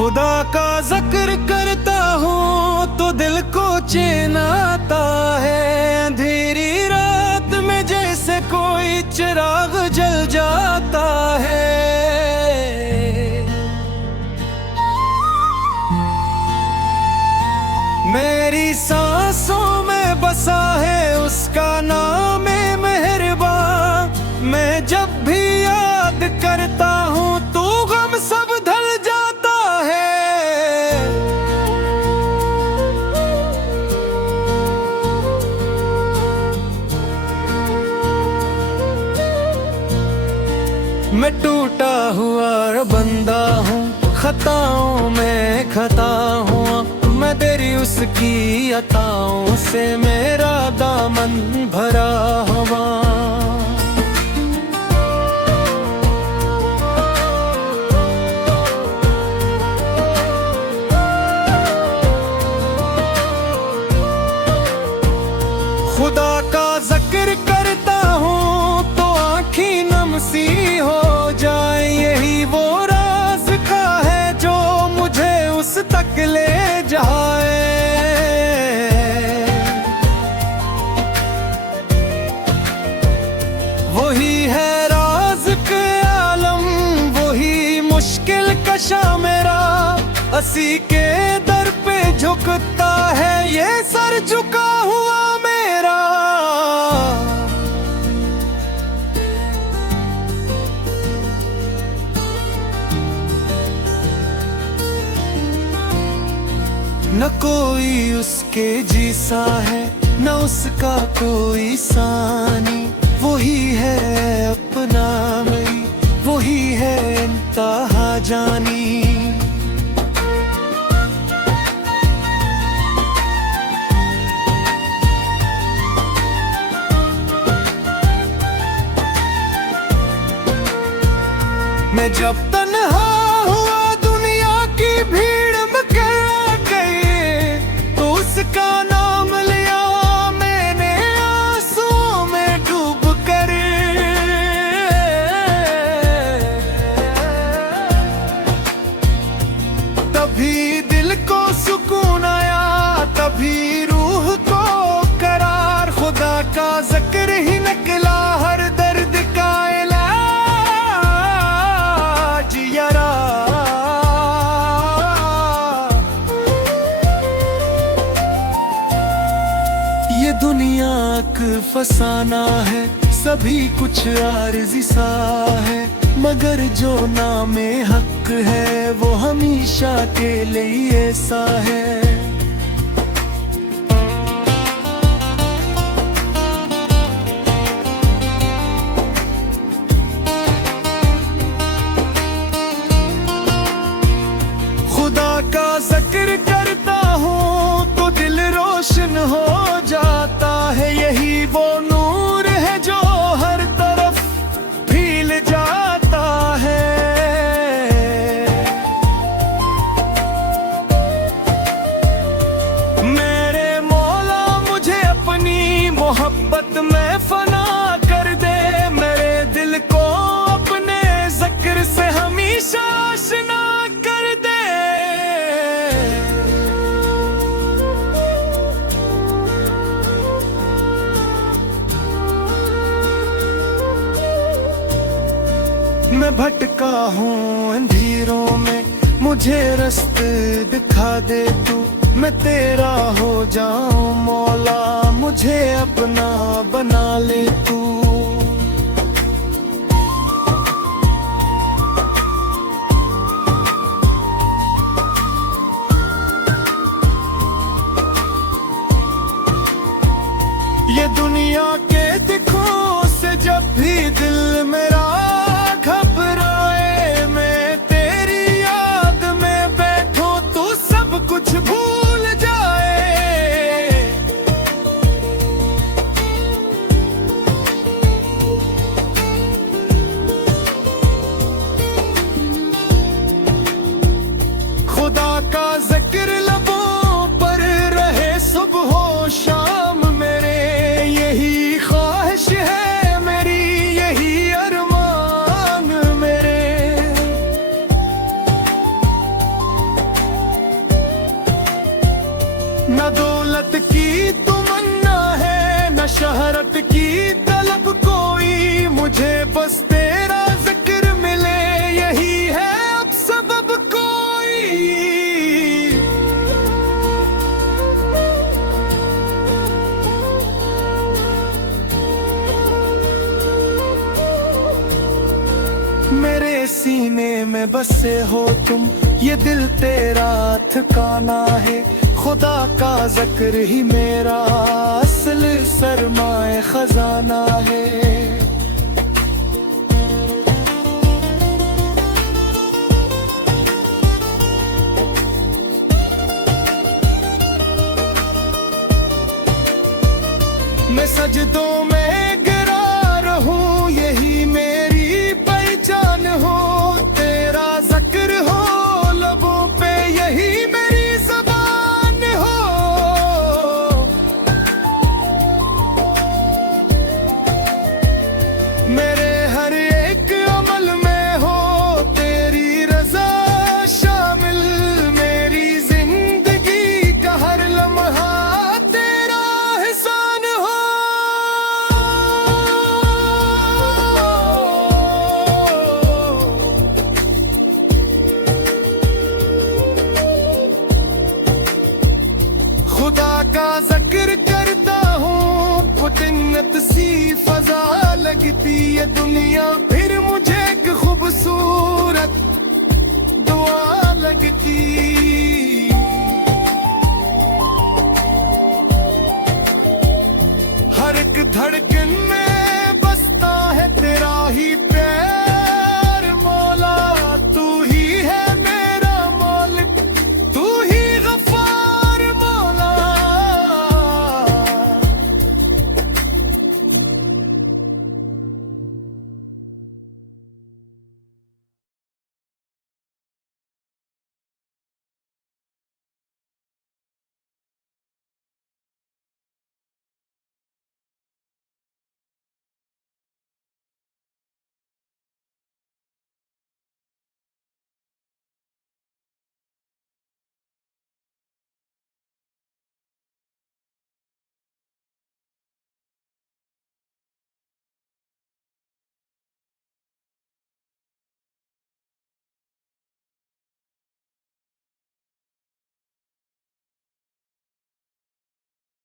खुदा का जिक्र करता हूँ तो दिल को चैन आता है। अंधेरी रात में जैसे कोई चिराग जल जाता है। मेरी सांसों में बसा है उसका नाम मेहरबान। मैं जब भी याद करता हूँ तो गम सब ढल जाता है। मैं टूटा हुआ बंदा हूँ, खताओं में खता हूँ। मैं तेरी उसकी अताओं से मेरा दामन भरा हुआ। खुदा का जिक्र करता हूँ तो आँखें नम सी हो जाए। यही वो राज का है जो मुझे उस तक ले जाए। वही है राज के आलम, वही मुश्किल कशा मेरा। असी के दर पे झुकता है ये सर झुका हुआ मेरा। न कोई उसके जैसा है, न उसका कोई सानी। वही है अपना मई, वही है इंतहा जानी। मैं जब तन्हा हुआ दुनिया की भीड़ में गई तो उसका नाम लिया मैंने आंसुओं में डूब कर। तभी दिल को सुकून आया, तभी रूह को करार। खुदा का जिक्र ही निकला हर दर्द का ये दुनिया का फसाना है, सभी कुछ आरज़ी सा है। मगर जो नामे हक है वो हमेशा के लिए ऐसा है। खुदा का जिक्र करता हूँ तो दिल रोशन हो जाता है। यही वो नूर है जो हर तरफ फैल जाता है। मेरे मौला मुझे अपनी मोहब्बत में फना कर दे। मेरे दिल को अपने जिक्र से हमेशा आशना कर दे। मैं भटका हूँ अंधेरों में, मुझे रास्ते दिखा दे तू। मैं तेरा हो जाऊं मौला, मुझे अपना बना ले तू। ये दुनिया के दिखों से जब भी दिल मेरा घबराए, मैं तेरी याद में बैठूं तू सब कुछ भूल जाए। खुदा का जिक्र लबों पर रहे सुबह शाम। मेरे यही ख्वाहिश है मेरी, यही अरमान। न दौलत की तमन्ना है, न शहरत की तलब कोई, मुझे बस तेरा जिक्र मिले यही है अब सबब कोई। मेरे सीने में बसे हो तुम, ये दिल तेरा ठिकाना है, खुदा का जिक्र ही मेरा असल सरमाए खजाना है। मैं सजदों में गिरा रहूं, यही मेरी पहचान हो, तेरा जिक्र हो लबों पे यही मेरी ज़बान हो। मेरे हर एक अमल में हो तेरी रज़ा शामिल, मेरी जिंदगी का हर लम्हा तेरा एहसान हो। खुदा का जिक्र करता हूँ, पुतिंगत सी फजा लगती ये दुनिया, फिर मुझे एक खूबसूरत दुआ लगती। हर एक धड़कन में बसता है तेरा ही